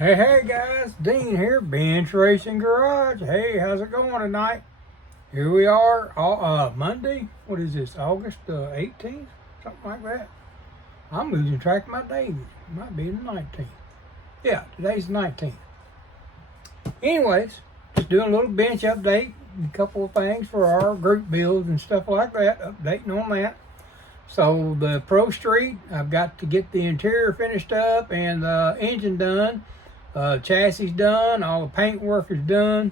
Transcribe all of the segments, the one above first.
Hey guys, Dean here, Bench Racing Garage. Hey, how's it going tonight? Here we are, Monday. What is this, August 18th? Something like that. I'm losing track of my days. It might be the 19th. Yeah, today's the 19th. Anyways, just doing a little bench update, a couple of things for our group builds and stuff like that, updating on that. So the prostreet, I've got to get the interior finished up and the engine done. Chassis done, all the paint work is done,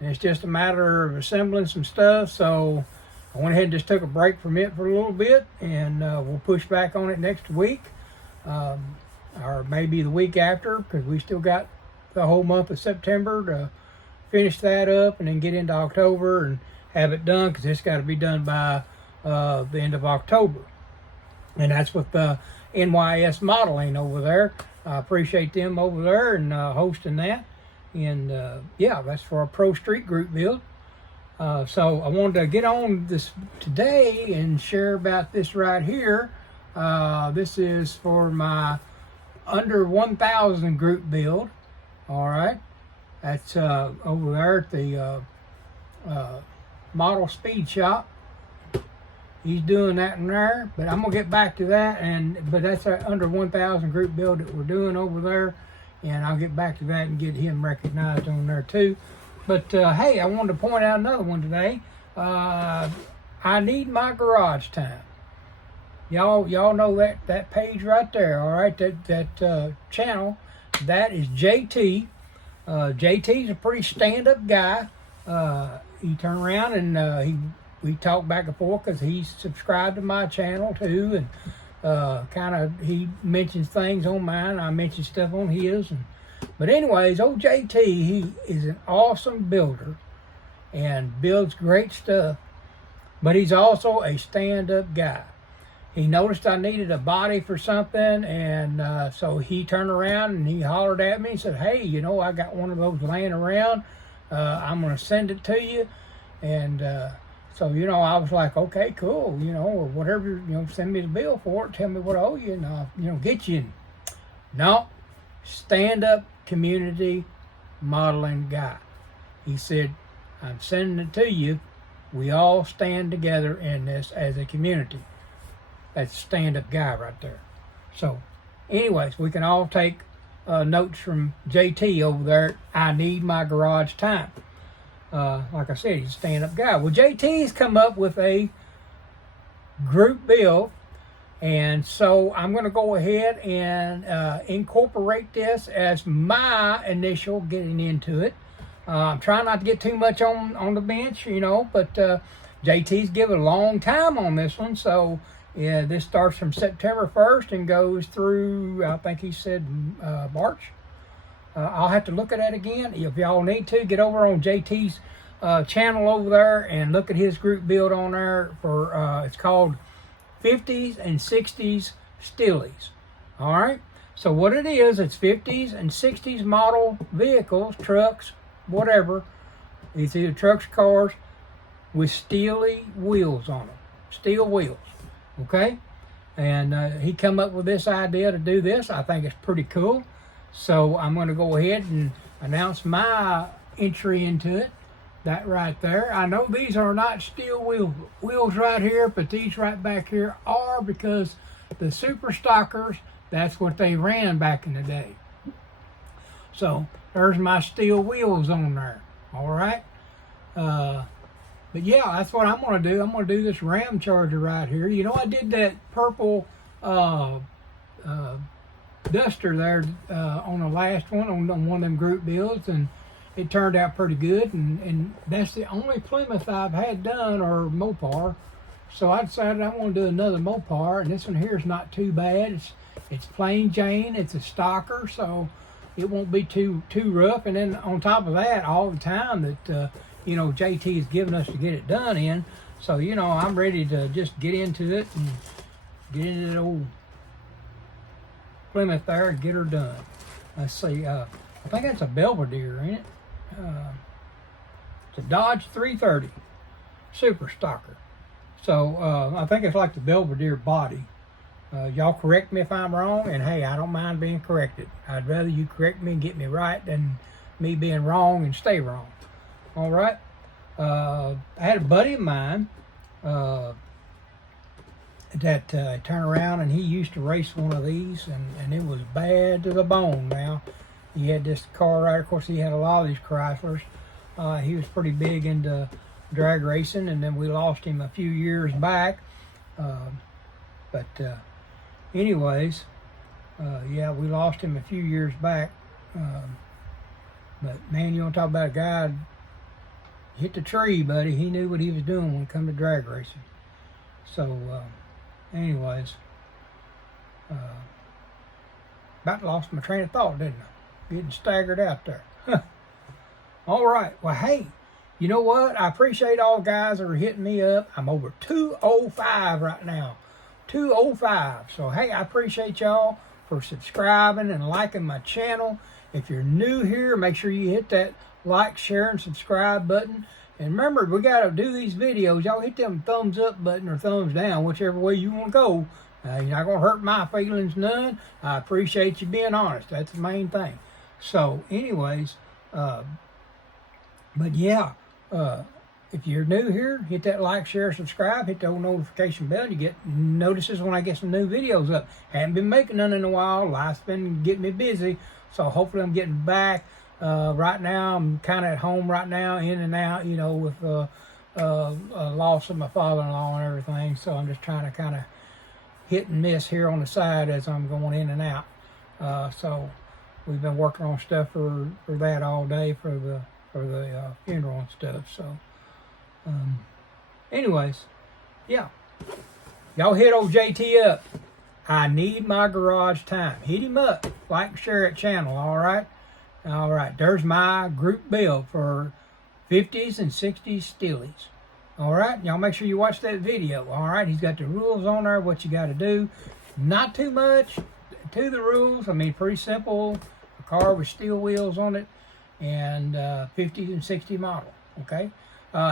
and it's just a matter of assembling some stuff. So I went ahead and just took a break from it for a little bit, and we'll push back on it next week, or maybe the week after, because we still got the whole month of September to finish that up and then get into October and have it done, because it's got to be done by the end of October. And that's with the NYS modeling over there. I appreciate them over there and hosting that. And yeah, that's for our prostreet group build. So I wanted to get on this today and share about this right here. This is for my under 1,000 group build. All right, that's over there at the Model Speed Shop. He's doing that in there, but I'm gonna get back to that. But that's our under 1,000 group build that we're doing over there, and I'll get back to that and get him recognized on there too. But hey, I wanted to point out another one today. I need my garage time. Y'all know that page right there. All right, that channel. That is JT. JT's a pretty stand-up guy. He turned around and we talk back and forth because he's subscribed to my channel too, and he mentions things on mine. I mention stuff on his. But anyways, old JT, he is an awesome builder and builds great stuff. But he's also a stand-up guy. He noticed I needed a body for something, and so he turned around and he hollered at me and said, "Hey, I got one of those laying around. I'm going to send it to you." And so, I was like, okay, cool, or whatever, send me the bill for it, tell me what I owe you, and I'll, get you. No, stand-up community modeling guy. He said, "I'm sending it to you. We all stand together in this as a community." That's a stand-up guy right there. So, anyways, we can all take notes from JT over there. I need my garage time. Like I said, he's a stand-up guy. Well, JT's come up with a group build, and so I'm going to go ahead and incorporate this as my initial getting into it. I'm trying not to get too much on the bench, but JT's given a long time on this one, so yeah, this starts from September 1st and goes through, I think he said March. I'll have to look at that again. If y'all need to, get over on JT's channel over there and look at his group build on there for, it's called 50s and 60s Steelies. All right. So what it is, it's 50s and 60s model vehicles, trucks, whatever. It's either trucks, cars with steely wheels on them, steel wheels. Okay. And he come up with this idea to do this. I think it's pretty cool. So I'm going to go ahead and announce my entry into it. That right there. I know these are not steel wheels right here, but these right back here are, because the super stockers, that's what they ran back in the day. So there's my steel wheels on there. All right. But yeah, that's what I'm going to do. I'm going to do this Ram Charger right here. I did that purple duster there on the last one, on one of them group builds, and it turned out pretty good, and that's the only Plymouth I've had done, or Mopar. So I decided I want to do another Mopar, and this one here is not too bad. It's plain Jane, it's a stocker, so it won't be too rough. And then on top of that, all the time that JT has given us to get it done in, so I'm ready to just get into it and get into that old Plymouth there and get her done. Let's see, I think that's a Belvedere, ain't it? It's a Dodge 330 Super Stocker. So I think it's like the Belvedere body. Y'all correct me if I'm wrong, and hey, I don't mind being corrected. I'd rather you correct me and get me right than me being wrong and stay wrong. All right. I had a buddy of mine that turned around, and he used to race one of these, and it was bad to the bone. Now, he had this car right. Of course, he had a lot of these Chryslers. He was pretty big into drag racing, and then we lost him a few years back. Anyways, yeah, we lost him a few years back. But man, you want to talk about a guy hit the tree, buddy. He knew what he was doing when it come to drag racing. So, anyways, about lost my train of thought, didn't I? Getting staggered out there. All right. Well, hey, you know what? I appreciate all the guys that are hitting me up. I'm over 205 right now. 205. So, hey, I appreciate y'all for subscribing and liking my channel. If you're new here, make sure you hit that like, share, and subscribe button. And remember, we got to do these videos. Y'all hit them thumbs up button or thumbs down, whichever way you want to go. You're not going to hurt my feelings none. I appreciate you being honest. That's the main thing. So, anyways, but yeah, if you're new here, hit that like, share, subscribe, hit the old notification bell. You get notices when I get some new videos up. Haven't been making none in a while. Life's been getting me busy, so hopefully I'm getting back. Right now, I'm kind of at home right now, in and out, you know, with loss of my father-in-law and everything. So I'm just trying to kind of hit and miss here on the side as I'm going in and out. So we've been working on stuff for that all day for the funeral and stuff. So, anyways, yeah, y'all hit old JT up. I need my garage time. Hit him up, like and share that channel. All right. All right, there's my group bill for 50s and 60s steelies. All right, y'all make sure you watch that video. All right, he's got the rules on there, what you got to do. Not too much to the rules. I mean, pretty simple. A car with steel wheels on it, and 50s and 60 model. Okay,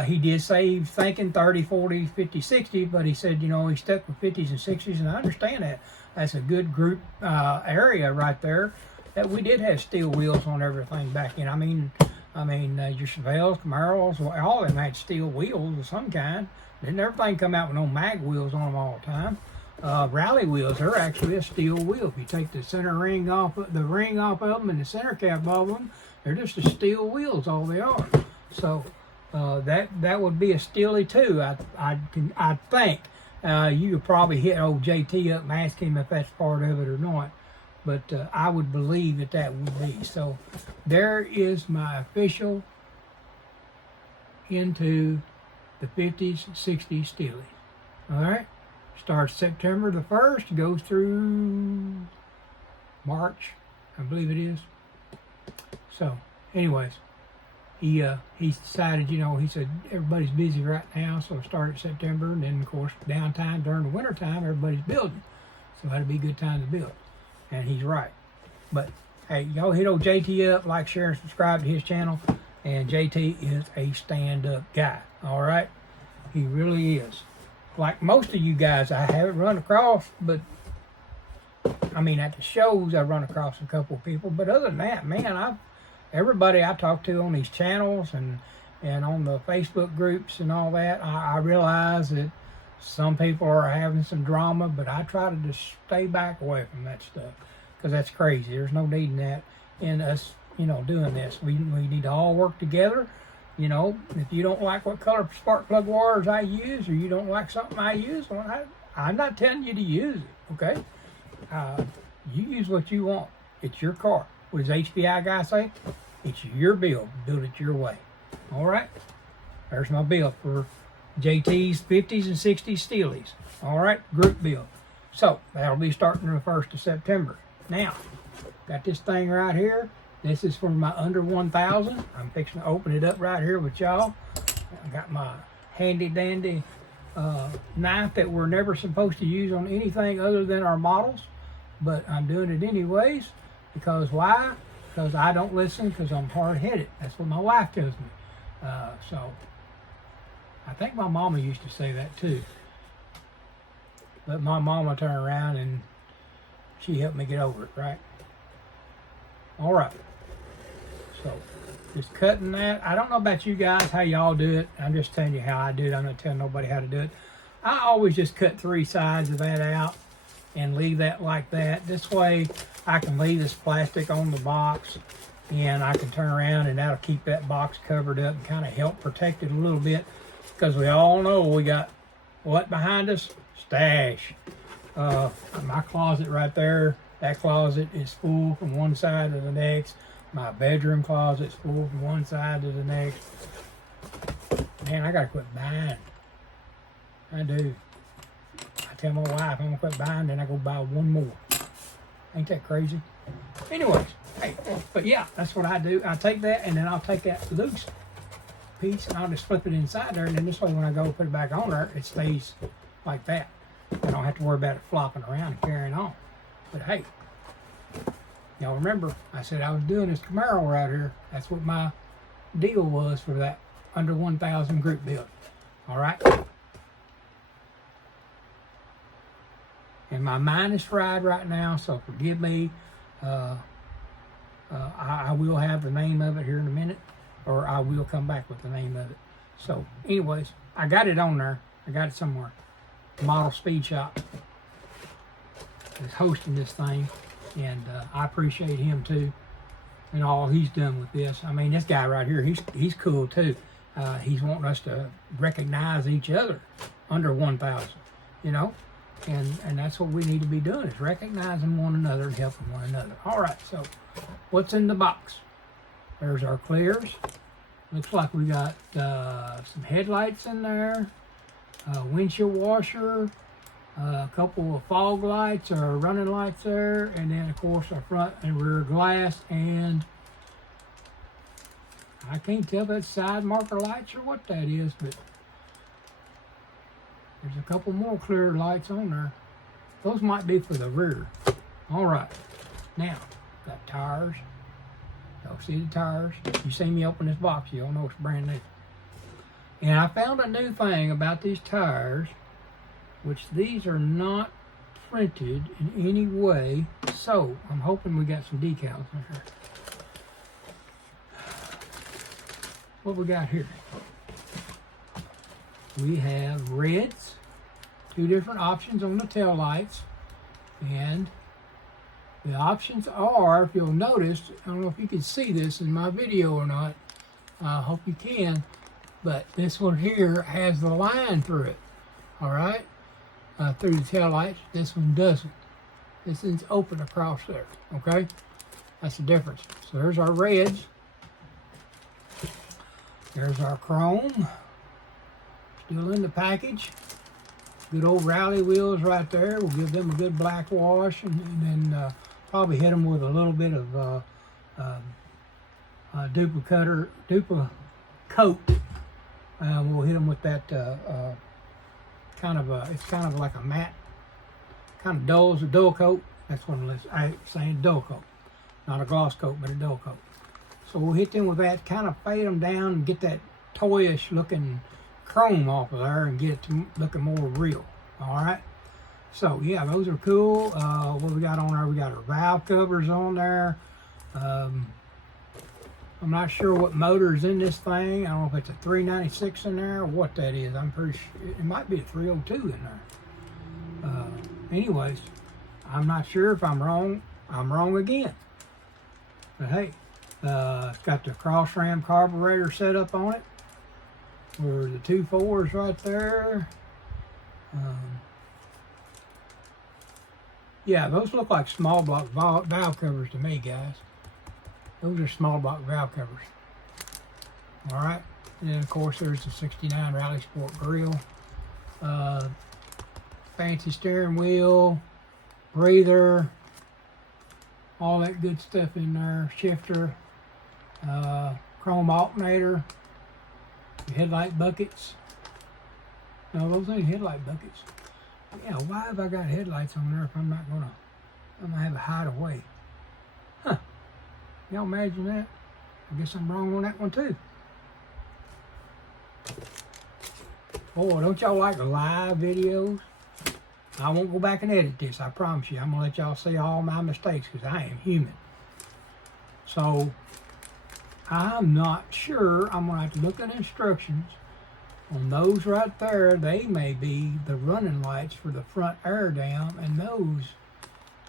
he did say he was thinking 30, 40, 50, 60, but he said, you know, he stuck with 50s and 60s, and I understand that. That's a good group area right there. That we did have steel wheels on everything back in. I mean, your Chevelles, Camaros, all of them had steel wheels of some kind. Didn't everything come out with no mag wheels on them all the time? Rally wheels, they're actually a steel wheel. If you take the center ring off, the ring off of them and the center cap of them, they're just a steel wheels, all they are. So that would be a steely too. I think you could probably hit old JT up and ask him if that's part of it or not. But I would believe that would be. So there is my official into the 50s, 60s steely. All right. Starts September the 1st, goes through March, I believe it is. So, anyways, he decided, you know, he said everybody's busy right now, so start at September, and then of course downtime during the winter time, everybody's building. So that'd be a good time to build. And he's right. But hey, y'all hit old JT up, like, share, and subscribe to his channel. And JT is a stand-up guy. All right? He really is. Like most of you guys, I haven't run across, but I mean, at the shows, I run across a couple of people. But other than that, man, everybody I talk to on these channels and on the Facebook groups and all that, I realize that some people are having some drama, but I try to just stay back away from that stuff because that's crazy. There's no need in that in us, you know, doing this. We need to all work together. You know, if you don't like what color spark plug wires I use, or you don't like something I use, well, I'm not telling you to use it, okay? You use what you want. It's your car. What does HPI guy say? It's your bill. Build it your way. All right? There's my bill for JT's 50s and 60s steelies. All right, group bill. So that'll be starting the 1st of September. Now, got this thing right here. This is for my under 1,000. I'm fixing to open it up right here with y'all. I got my handy dandy knife that we're never supposed to use on anything other than our models, but I'm doing it anyways. Because why? Because I don't listen, because I'm hard-headed. That's what my wife tells me. So I think my mama used to say that too. But my mama turned around and she helped me get over it, right? All right. So, just cutting that. I don't know about you guys, how y'all do it. I'm just telling you how I do it. I'm not telling nobody how to do it. I always just cut 3 sides of that out and leave that like that. This way, I can leave this plastic on the box and I can turn around and that'll keep that box covered up and kind of help protect it a little bit. Because we all know we got what behind us? Stash. My closet right there, that closet is full from one side to the next. My bedroom closet's full from one side to the next. Man, I gotta quit buying. I do. I tell my wife I'm gonna quit buying, then I go buy one more. Ain't that crazy? Anyways, hey, but yeah, that's what I do. I take that and then I'll take that loose piece and I'll just flip it inside there, and then this way when I go put it back on there, it stays like that. I don't have to worry about it flopping around and carrying on. But hey, y'all remember I said I was doing this Camaro right here. That's what my deal was for that under 1,000 group build. All right. And my mind is fried right now, so forgive me. I will have the name of it here in a minute, or I will come back with the name of it. So anyways, I got it on there. I got it somewhere. Model Speed Shop is hosting this thing, and I appreciate him too and all he's done with this. I mean, this guy right here, he's cool too. He's wanting us to recognize each other under 1,000, you know, and that's what we need to be doing, is recognizing one another and helping one another. All right, so what's in the box? There's our clears. Looks like we got some headlights in there, windshield washer, a couple of fog lights or running lights there, and then of course our front and rear glass, and I can't tell if that's side marker lights or what that is, but there's a couple more clear lights on there. Those might be for the rear. All right, now got tires. Y'all see the tires? You see me open this box, you'll know it's brand new. And I found a new thing about these tires, which these are not printed in any way, so I'm hoping we got some decals in here. What we got here? We have reds, 2 different options on the tail lights, and the options are, if you'll notice, I don't know if you can see this in my video or not, I hope you can, but this one here has the line through it, all right, through the tail lights. This one doesn't. This is open across there, okay? That's the difference. So there's our reds. There's our chrome, still in the package. Good old rally wheels right there. We'll give them a good black wash, and then probably hit them with a little bit of duplicate coat. We'll hit them with that it's kind of like a matte, kind of dull as a dull coat. That's what I'm saying, dull coat. Not a gloss coat, but a dull coat. So we'll hit them with that, kind of fade them down and get that toyish looking chrome off of there and get it to looking more real. All right. So yeah, those are cool. What we got on there? We got our valve covers on there. I'm not sure what motor is in this thing. I don't know if it's a 396 in there or what that is. I'm pretty sure it might be a 302 in there. Anyways, I'm not sure. If I'm wrong, I'm wrong again. But hey, it's got the cross ram carburetor set up on it. Or the 2 4s right there. Yeah, those look like small block valve covers to me, guys. Those are small block valve covers. All right, and then of course there's the 69 Rally Sport grill. Fancy steering wheel, breather, all that good stuff in there. Shifter, chrome alternator, headlight buckets. No, those ain't headlight buckets. Yeah, why have I got headlights on there if I'm gonna have a hideaway? Huh. Y'all imagine that? I guess I'm wrong on that one too. Oh, don't y'all like live videos? I won't go back and edit this, I promise you. I'm going to let y'all see all my mistakes because I am human. So, I'm not sure. I'm going to have to look at instructions. On those right there, they may be the running lights for the front air dam, and those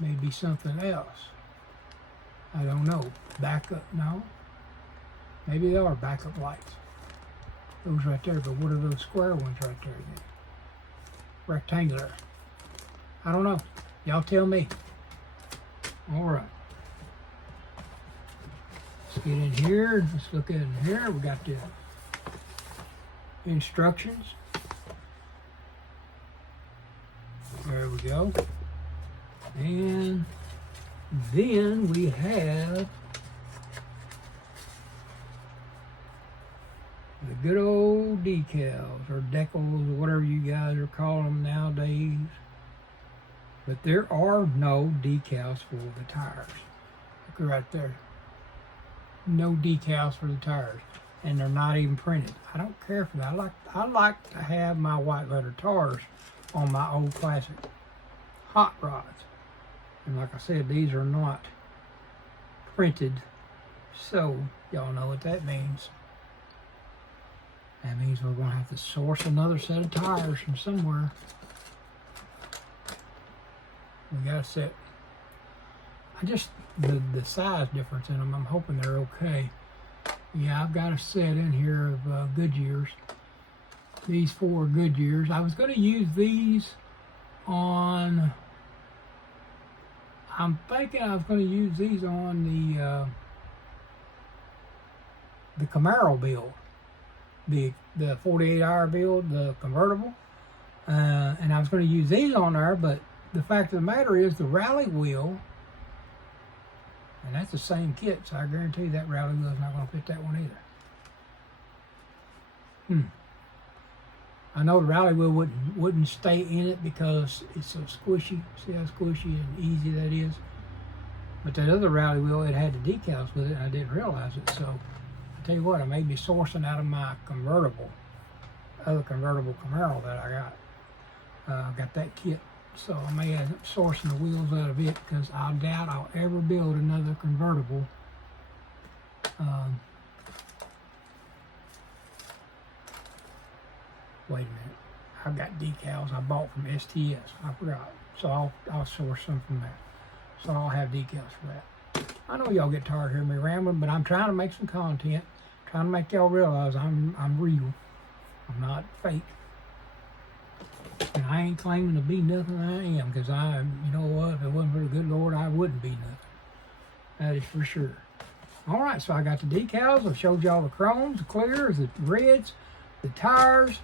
may be something else. I don't know. Backup, no. Maybe they are backup lights. Those right there, but what are those square ones right there then? Rectangular. I don't know. Y'all tell me. All right. Let's get in here. Let's look at it in here. We got the instructions. There we go. And then we have the good old decals or decals or whatever you guys are calling them nowadays. But there are no decals for the tires. Look right there. No decals for the tires. And they're not even printed. I don't care for that. I like to have my white letter tires on my old classic hot rods. And like I said, these are not printed. So y'all know what that means. That means we're going to have to source another set of tires from somewhere. We got to set, the size difference in them, I'm hoping they're okay. Yeah, I've got a set in here of Goodyears. These 4 Goodyears. I was going to use these on, I'm thinking I was going to use these on the Camaro build. The 48-hour build, the convertible. And I was going to use these on there, but the fact of the matter is the rally wheel, and that's the same kit, so I guarantee that rally wheel is not going to fit that one either. I know the rally wheel wouldn't stay in it because it's so squishy. See how squishy and easy that is? But that other rally wheel, it had the decals with it, and I didn't realize it. So, I tell you what, I may be sourcing out of my other convertible Camaro that I got. I got that kit. So I may end up sourcing the wheels out of it because I doubt I'll ever build another convertible. Wait a minute. I've got decals I bought from STS. I forgot. So I'll source some from that. So I'll have decals for that. I know y'all get tired of hearing me rambling, but I'm trying to make some content. Trying to make y'all realize I'm real. I'm not fake. And I ain't claiming to be nothing I am, because you know what, if it wasn't for the good Lord, I wouldn't be nothing. That is for sure. All right, so I got the decals. I've showed y'all the chromes, the clears, the reds, the tires,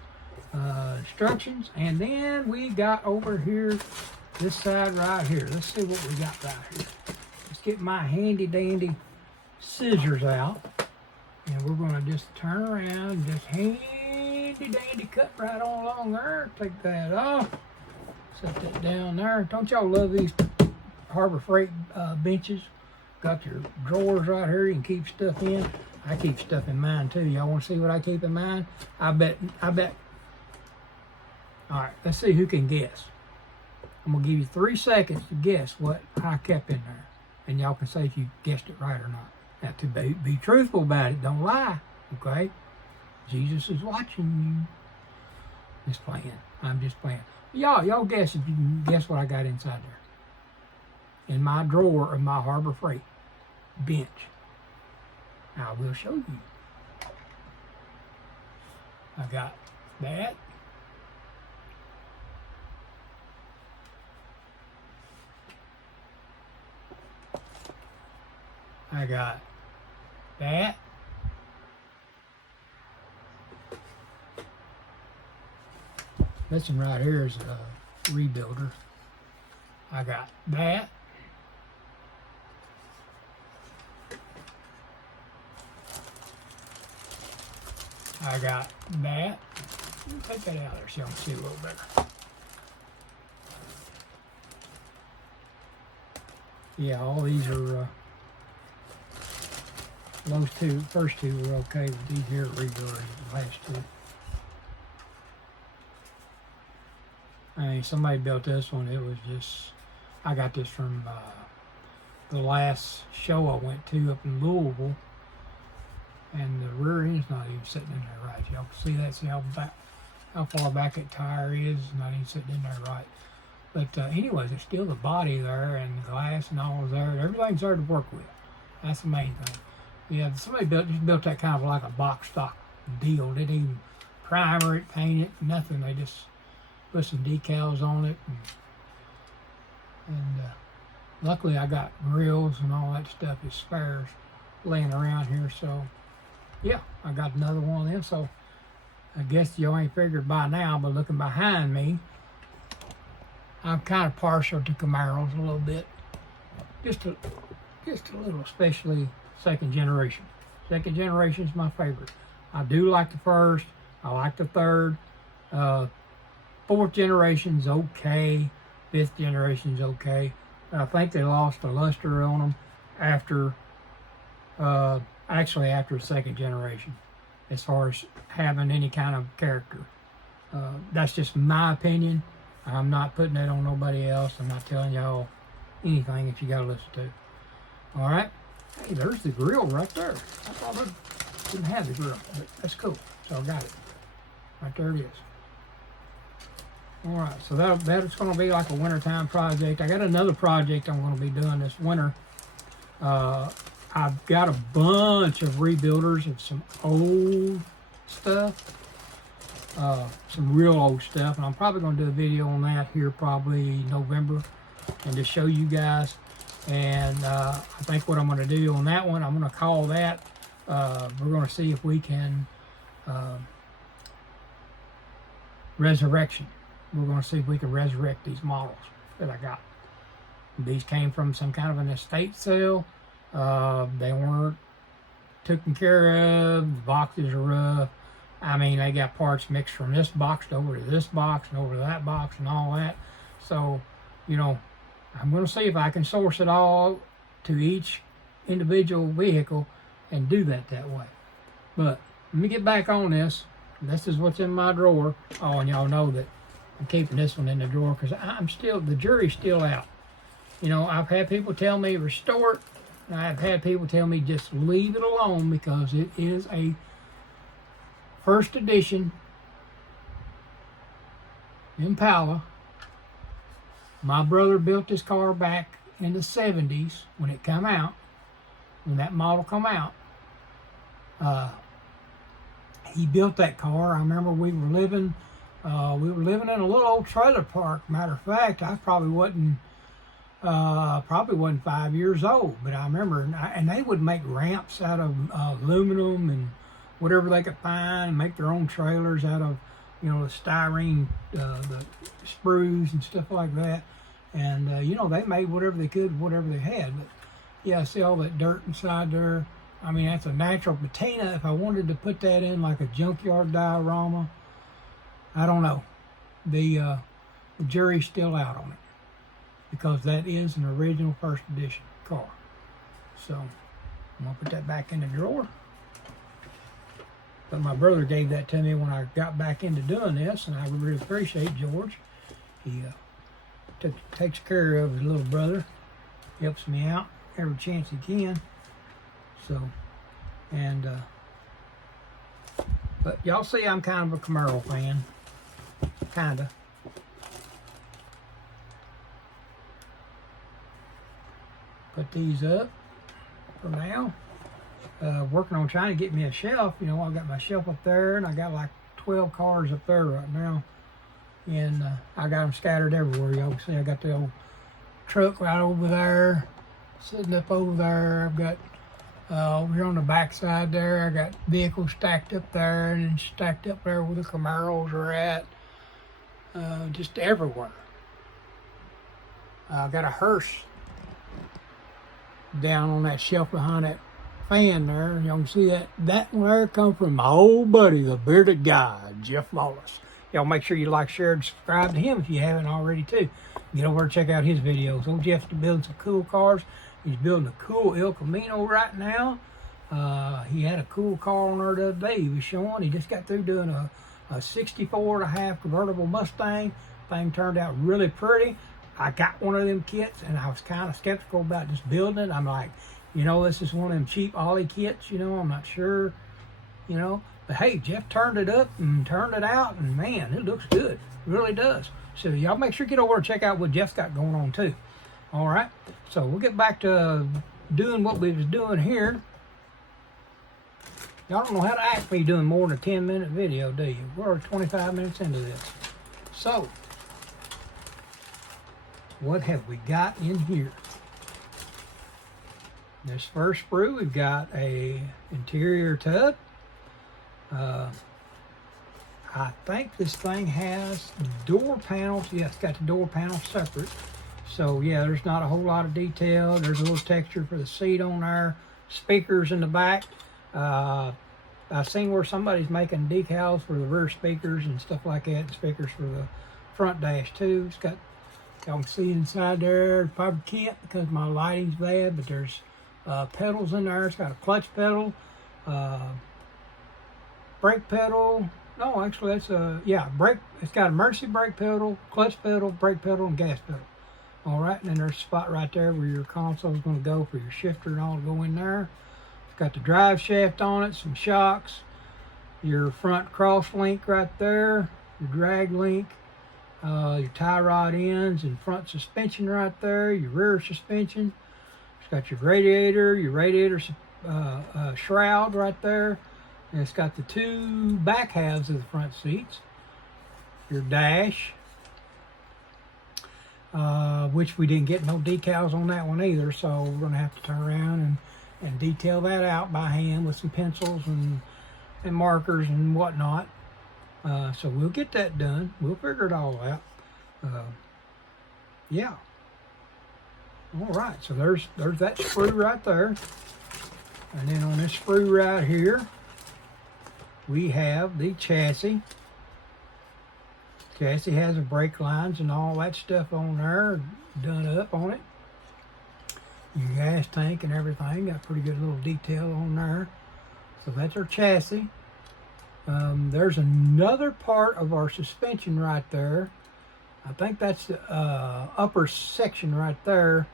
instructions, and then we got over here, this side right here. Let's see what we got right here. Let's get my handy dandy scissors out, and we're going to just turn around and just handy dandy cut right on along there. Take that off. Set that down there. Don't y'all love these Harbor Freight benches? Got your drawers right here. You can keep stuff in. I keep stuff in mine too. Y'all want to see what I keep in mine? I bet. All right, let's see who can guess. I'm going to give you 3 seconds to guess what I kept in there. And y'all can say if you guessed it right or not. Now, to be truthful about it, don't lie, okay? Jesus is watching you. Just playing. I'm just playing. Y'all guess if you can guess what I got inside there. In my drawer of my Harbor Freight bench. I will show you. I got that. I got that. This one right here is a rebuilder. I got that. I got that. Let me take that out there so you can see a little better. Yeah, all these are, those first two were okay, but these here are rebuilders, the last two. I mean, somebody built this one. It was just, I got this from the last show I went to up in Louisville. And the rear end's not even sitting in there right. Y'all can see that. See how far back that tire is. It's not even sitting in there right. But anyways, it's still the body there, and the glass and all is there. Everything's there to work with. That's the main thing. Yeah, somebody just built that kind of like a box stock deal. Didn't even primer it, paint it, nothing. They just put some decals on it. And luckily I got grills and all that stuff as spares laying around here. So yeah, I got another one of them. So I guess you ain't figured by now, but looking behind me, I'm kind of partial to Camaros a little bit. Just a little, especially second generation. Second generation is my favorite. I do like the first. I like the third. Fourth generation's okay. Fifth generation's okay. I think they lost the luster on them after, actually after the second generation, as far as having any kind of character. That's just my opinion. I'm not putting that on nobody else. I'm not telling y'all anything that you got to listen to. All right. Hey, there's the grill right there. I thought I didn't have the grill, but that's cool. So I got it. Right there it is. All right. So that's going to be like a wintertime project. I got another project I'm going to be doing this winter. I've got a bunch of rebuilders of some old stuff. Some real old stuff, and I'm probably going to do a video on that here probably November, and to show you guys. And I think what I'm going to do on that one, I'm going to call that, we're going to see if we can resurrection. We're going to see if we can resurrect these models that I got. These came from some kind of an estate sale. They weren't taken care of. The boxes are rough. I mean, they got parts mixed from this box over to this box and over to that box and all that. So, you know, I'm going to see if I can source it all to each individual vehicle and do that way. But let me get back on this. This is what's in my drawer. Oh, and y'all know that I'm keeping this one in the drawer because the jury's still out. You know, I've had people tell me restore it. And I've had people tell me just leave it alone because it is a first edition Impala. My brother built this car back in the 70s when it come out, when that model come out. He built that car. I remember we were living in a little old trailer park. Matter of fact, I probably wasn't 5 years old, but I remember, and they would make ramps out of aluminum and whatever they could find, and make their own trailers out of, you know, the styrene, the sprues and stuff like that. And, you know, they made whatever they could, whatever they had. But, yeah, I see all that dirt inside there. I mean, that's a natural patina. If I wanted to put that in like a junkyard diorama, I don't know. The jury's still out on it because that is an original first edition car. So, I'm going to put that back in the drawer. But my brother gave that to me when I got back into doing this, and I really appreciate George. He takes care of his little brother, helps me out every chance he can. So, and but y'all see, I'm kind of a Camaro fan, kinda. Put these up for now. Working on trying to get me a shelf. You know, I got my shelf up there, and I got like 12 cars up there right now. And I got them scattered everywhere. Y'all can see I got the old truck right over there, sitting up over there. I've got over here on the back side there, I got vehicles stacked up there, and then stacked up there where the Camaros are at. Just everywhere. I got a hearse down on that shelf behind that fan there. Y'all can see that where it come from my old buddy, the bearded guy, Jeff Lawless. Y'all make sure you like, share, and subscribe to him if you haven't already too. Get over and check out his videos. Old Jeff's building some cool cars. He's building a cool El Camino right now. He had a cool car on there the other day he was showing. He just got through doing a 64.5 convertible Mustang Thing turned out really pretty. I got one of them kits, and I was kind of skeptical about just building it. I'm like, you know, this is one of them cheap Ollie kits, you know, I'm not sure, you know. But hey, Jeff turned it up and turned it out, and man, it looks good. It really does. So y'all make sure you get over and check out what Jeff's got going on too. All right, so we'll get back to doing what we was doing here. Y'all don't know how to act me doing more than a 10-minute video, do you? We're 25 minutes into this. So, what have we got in here? This first sprue, we've got a interior tub. I think this thing has door panels. Yeah, it's got the door panels separate. So yeah, there's not a whole lot of detail. There's a little texture for the seat on there. Speakers in the back. I've seen where somebody's making decals for the rear speakers and stuff like that. And speakers for the front dash too. It's got, y'all can see inside there. Probably can't because my lighting's bad, but there's pedals in there. It's got a clutch pedal, brake pedal. No, actually that's a, yeah, brake. It's got an emergency brake pedal, clutch pedal, brake pedal, and gas pedal. All right, and then there's a spot right there where your console is going to go for your shifter and all to go in there. It's got the drive shaft on it, some shocks, your front cross link right there, your drag link, your tie rod ends and front suspension right there, your rear suspension. It's got your radiator shroud right there. And it's got the two back halves of the front seats. Your dash, which we didn't get no decals on that one either, so we're going to have to turn around and detail that out by hand with some pencils and markers and whatnot. So we'll get that done. We'll figure it all out. Yeah. All right, so there's that sprue right there. And then on this sprue right here, we have the chassis. Chassis has the brake lines and all that stuff on there, done up on it. Your gas tank and everything, got pretty good little detail on there. So that's our chassis. There's another part of our suspension right there. I think that's the upper section right there,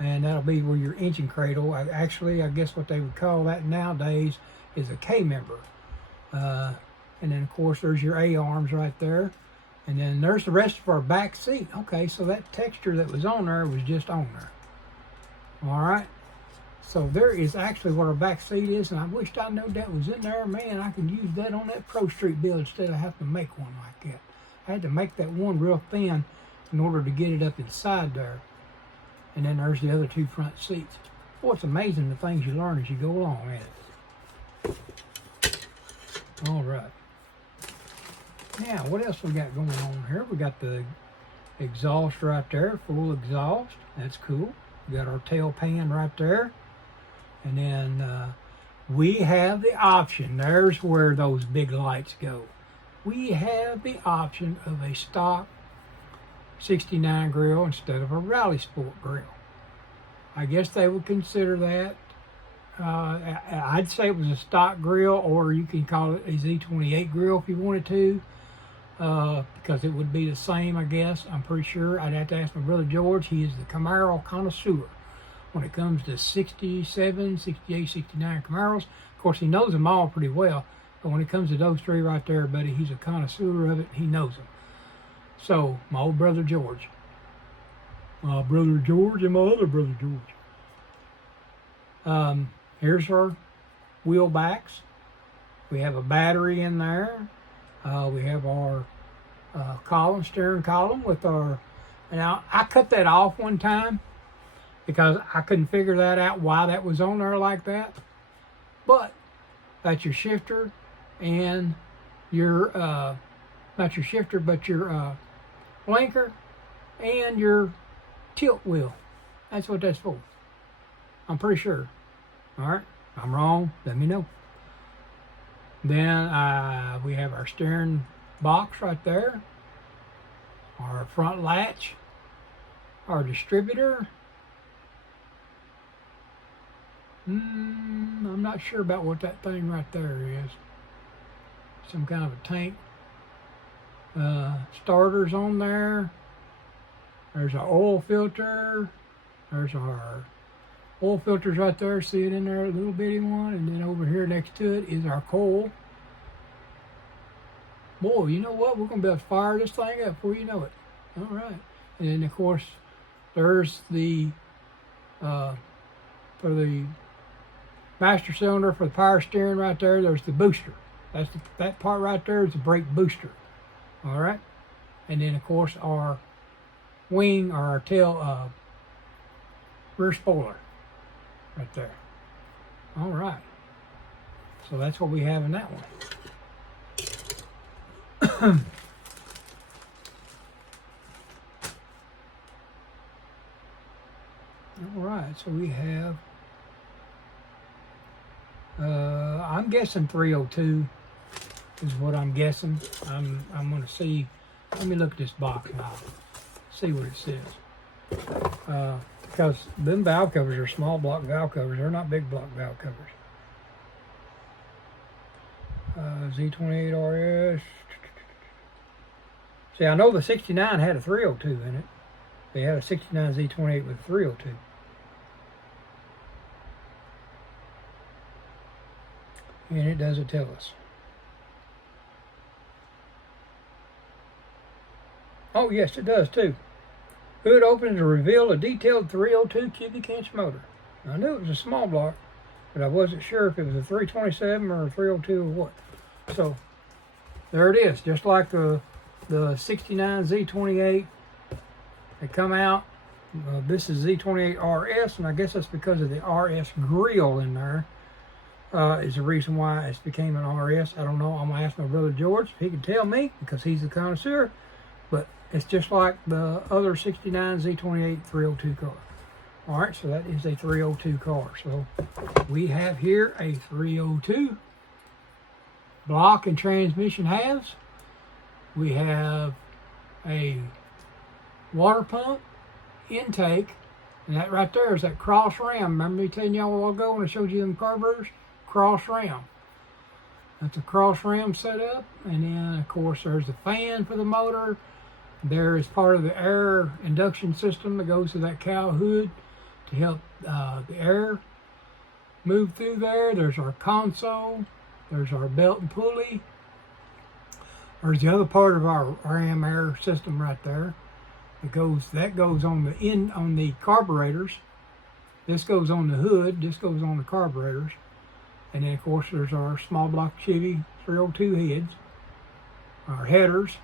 and that'll be where your engine cradle. Actually, I guess what they would call that nowadays is a K-member. And then, of course, there's your A-arms right there. And then there's the rest of our back seat. Okay, so that texture that was on there was just on there. All right. So there is actually what our back seat is, and I wished I knew that was in there. Man, I could use that on that prostreet build instead of having to make one like that. I had to make that one real thin in order to get it up inside there. And then there's the other two front seats. Boy, it's amazing the things you learn as you go along at it. All right. Now, what else we got going on here? We got the exhaust right there, full exhaust. That's cool. We got our tail pan right there. And then we have the option. There's where those big lights go. We have the option of a stock 69 grill instead of a Rally Sport grill. I guess they would consider that. I'd say it was a stock grill, or you can call it a Z28 grill if you wanted to. Because it would be the same, I guess. I'm pretty sure. I'd have to ask my brother George. He is the Camaro connoisseur when it comes to 67, 68, 69 Camaros. Of course, he knows them all pretty well. But when it comes to those three right there, buddy, he's a connoisseur of it. He knows them. So, my old brother George. My brother George and my other brother George. Here's our wheel backs. We have a battery in there. We have our steering column with our, now I cut that off one time because I couldn't figure that out why that was on there like that. But that's your shifter and your, not your shifter, but your blinker and your tilt wheel. That's what that's for. I'm pretty sure. All right, if I'm wrong, let me know. Then we have our steering box right there, our front latch, our distributor. I'm not sure about what that thing right there is. Some kind of a tank. starters on there. There's our oil filter. There's our oil filters right there. See it in there, a little bitty one. And then over here next to it is our coil. Boy, you know what? We're going to be able to fire this thing up before you know it. All right. And then, of course, there's the, for the master cylinder for the power steering right there, there's the booster. That part right there is the brake booster. All right. And then, of course, our wing or our tail rear spoiler right there. All right. So that's what we have in that one. All right, so we have, I'm guessing 302 is what I'm guessing. I'm going to see, let me look at this box and I'll see what it says. Because them valve covers are small block valve covers. They're not big block valve covers. Z28 RS. See, I know the 69 had a 302 in it. They had a 69 Z28 with a 302. And it doesn't tell us. Oh, yes, it does too. Hood opens to reveal a detailed 302 cubic inch motor. I knew it was a small block, but I wasn't sure if it was a 327 or a 302 or what. So, there it is, just like the 69 Z28. They come out. This is Z28 RS, and I guess that's because of the RS grill in there. Is the reason why it became an RS. I don't know. I'm going to ask my brother George if he can tell me, because he's the connoisseur. But it's just like the other 69 Z28 302 car. All right, so that is a 302 car. So we have here a 302 block and transmission halves. We have a water pump intake, and that right there is that cross ram. Remember me telling y'all a while ago when I showed you them carburetors? Cross ram. That's a cross ram setup, and then of course there's the fan for the motor. There is part of the air induction system that goes to that cowl hood to help the air move through there. There's our console. There's our belt and pulley. There's the other part of our ram air system right there. That goes on the carburetors. This goes on the hood. This goes on the carburetors. And then, of course, there's our small block Chevy 302 heads, our headers.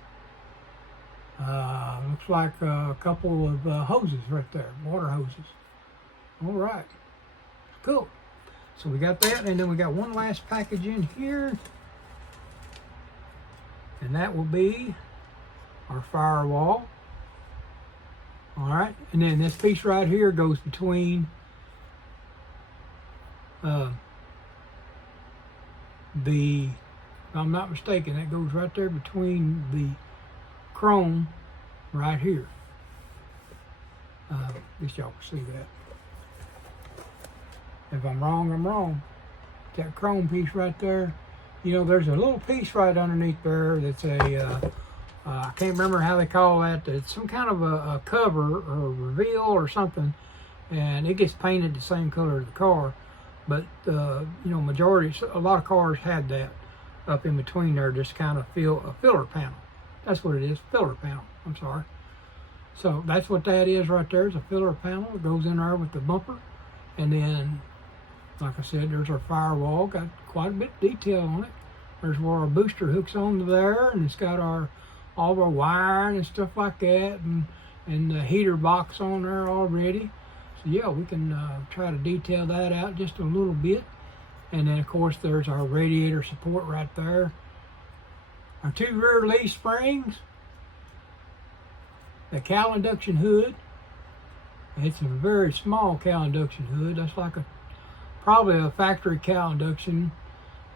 Looks like a couple of hoses right there, water hoses. All right, cool. So we got that, and then we got one last package in here, and that will be our firewall. All right, and then this piece right here goes between if I'm not mistaken, that goes right there between the chrome right here. At least y'all can see that. If I'm wrong, I'm wrong. That chrome piece right there, you know, there's a little piece right underneath there that's I can't remember how they call that. It's some kind of a cover or a reveal or something, and it gets painted the same color as the car. But you know, a lot of cars had that up in between there, just kind of a filler panel. That's what it is, filler panel. I'm sorry. So that's what that is right there. It's a filler panel. It goes in there with the bumper, and then, like I said, there's our firewall. Got quite a bit of detail on it. There's where our booster hooks onto there, and it's got all our wiring and stuff like that, and the heater box on there already. So yeah, we can try to detail that out just a little bit. And then of course there's our radiator support right there. Our two rear leaf springs. The cowl induction hood. It's a very small cowl induction hood. That's like probably a factory cowl induction.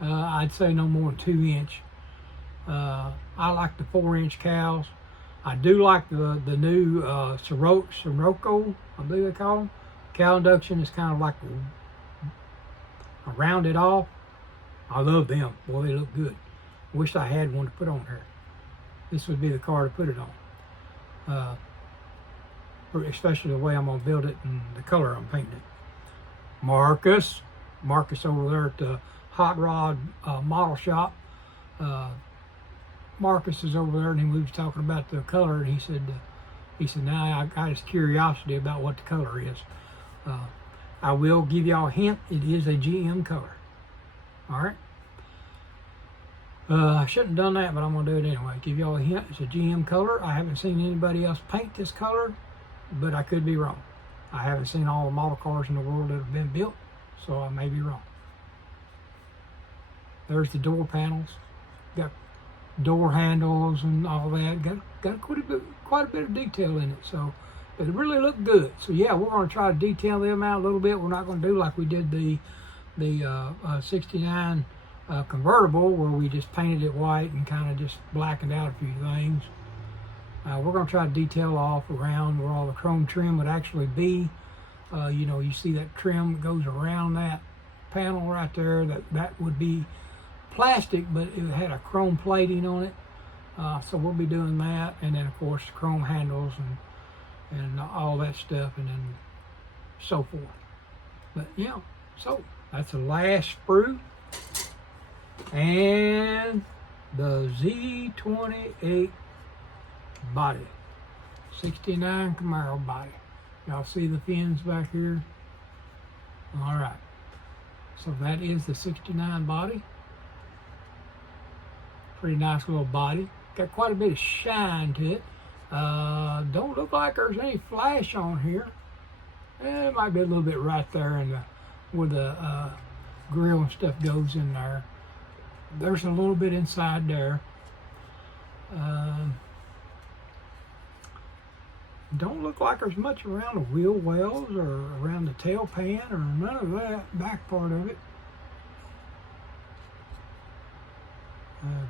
I'd say no more than 2 inch. I like the 4-inch cowls. I do like the new Sirocco, I believe they call them. Cowl induction is kind of like a rounded off. I love them. Boy, they look good. Wish I had one to put on here. this would be the car to put it on. Especially the way I'm going to build it and the color I'm painting it. Marcus over there at the Hot Rod model shop. Marcus is over there, and we was talking about the color, and he said, now I got his curiosity about what the color is. I will give y'all a hint, it is a GM color. All right. I shouldn't have done that, but I'm going to do it anyway. Give y'all a hint, it's a GM color. I haven't seen anybody else paint this color, but I could be wrong. I haven't seen all the model cars in the world that have been built, so I may be wrong. There's the door panels. Got door handles and all that. Got quite a bit of detail in it. So, but it really looked good. So yeah, we're going to try to detail them out a little bit. We're not going to do like we did the 69 convertible, where we just painted it white and kind of just blackened out a few things. We're going to try to detail off around where all the chrome trim would actually be. You know, you see that trim that goes around that panel right there. That would be plastic, but it had a chrome plating on it. So we'll be doing that, and then of course chrome handles and all that stuff, and then so forth. But yeah, so that's the last sprue and the Z28 body, 69 Camaro body. Y'all see the fins back here? All right, so that is the 69 body. Pretty nice little body. Got quite a bit of shine to it. Don't look like there's any flash on here. It might be a little bit right there in where the grill and stuff goes in there. There's a little bit inside there. Don't look like there's much around the wheel wells or around the tail pan or none of that back part of it.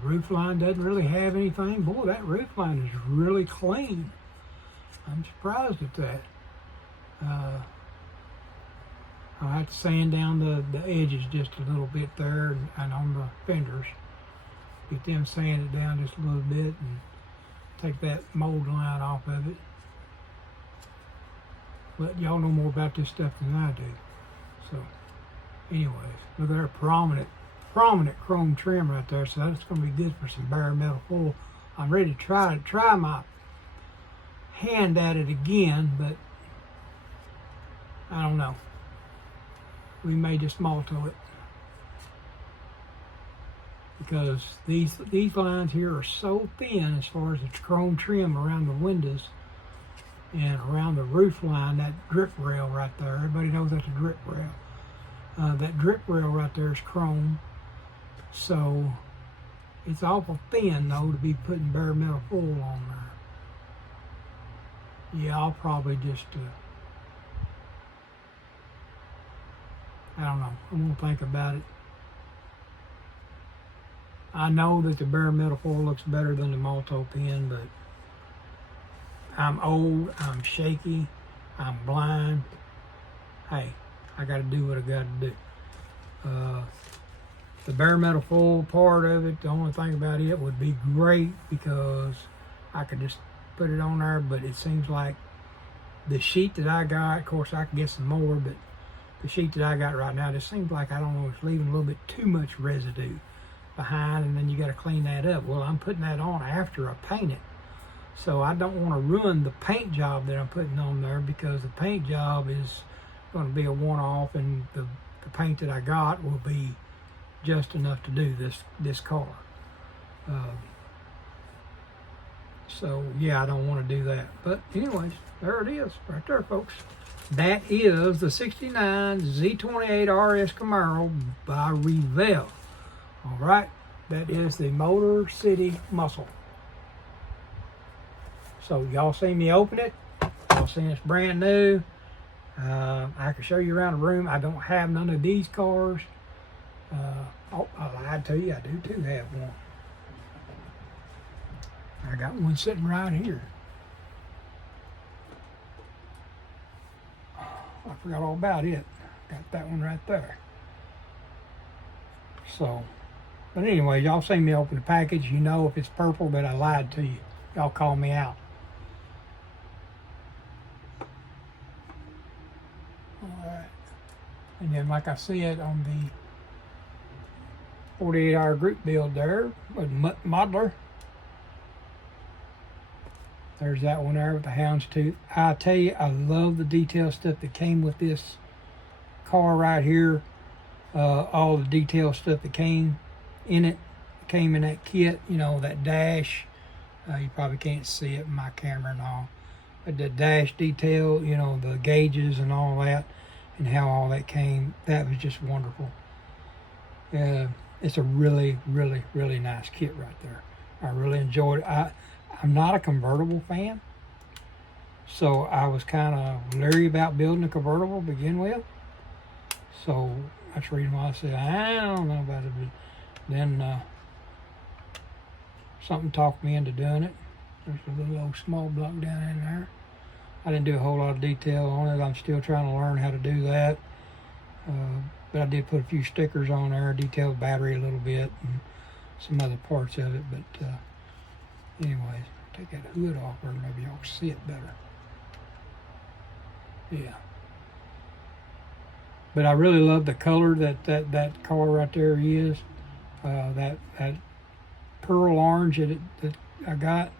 Roof line doesn't really have anything. Boy, that roof line is really clean. I'm surprised at that. I'll have to sand down the edges just a little bit there and on the fenders. Get them sanded down just a little bit and take that mold line off of it. But y'all know more about this stuff than I do. So, anyways, look at that prominent chrome trim right there, so that's going to be good for some bare metal full. I'm ready to try my hand at it again, but I don't know. We may just malto it, because these lines here are so thin as far as the chrome trim around the windows and around the roof line. That drip rail right there, everybody knows that's a drip rail. That drip rail right there is chrome. So it's awful thin though to be putting bare metal full on there. Yeah, I'll probably just I don't know, I'm gonna think about it. I know that the bare metal full looks better than the Malto pen, but I'm old, I'm shaky, I'm blind. Hey, I gotta do what I gotta do. The bare metal full part of it, the only thing about it would be great because I could just put it on there, but it seems like the sheet that I got, of course I could get some more, but the sheet that I got right now just seems like, I don't know, it's leaving a little bit too much residue behind, and then you got to clean that up. Well, I'm putting that on after I paint it, so I don't want to ruin the paint job that I'm putting on there, because the paint job is going to be a one-off, and the paint that I got will be just enough to do this car. So yeah, I don't want to do that. But anyways, there it is, right there, folks. That is the 69 Z28 RS Camaro by Revell. All right, that is the Motor City Muscle. So y'all seen me open it. Y'all seen it's brand new. I can show you around the room. I don't have none of these cars. Oh, I lied to you, I do too have one. I got one sitting right here. I forgot all about it. Got that one right there. So, But anyway, y'all seen me open the package. You know if it's purple that I lied to you. Y'all call me out. Alright. And then like I said on the 48-hour group build there with Modeler. There's that one there with the houndstooth. I tell you, I love the detail stuff that came with this car right here. All the detail stuff that came in it. Came in that kit, you know, that dash. You probably can't see it in my camera and all. But the dash detail, you know, the gauges and all that, and how all that came, that was just wonderful. It's a really, really, really nice kit right there. I really enjoyed it. I'm not a convertible fan, so I was kind of leery about building a convertible to begin with. So that's the reason why I said, I don't know about it. But then something talked me into doing it. There's a little old small block down in there. I didn't do a whole lot of detail on it. I'm still trying to learn how to do that. But I did put a few stickers on there, detailed the battery a little bit, and some other parts of it. But anyways, take that hood off there, maybe y'all can see it better. Yeah. But I really love the color that car right there is. That pearl orange that I got,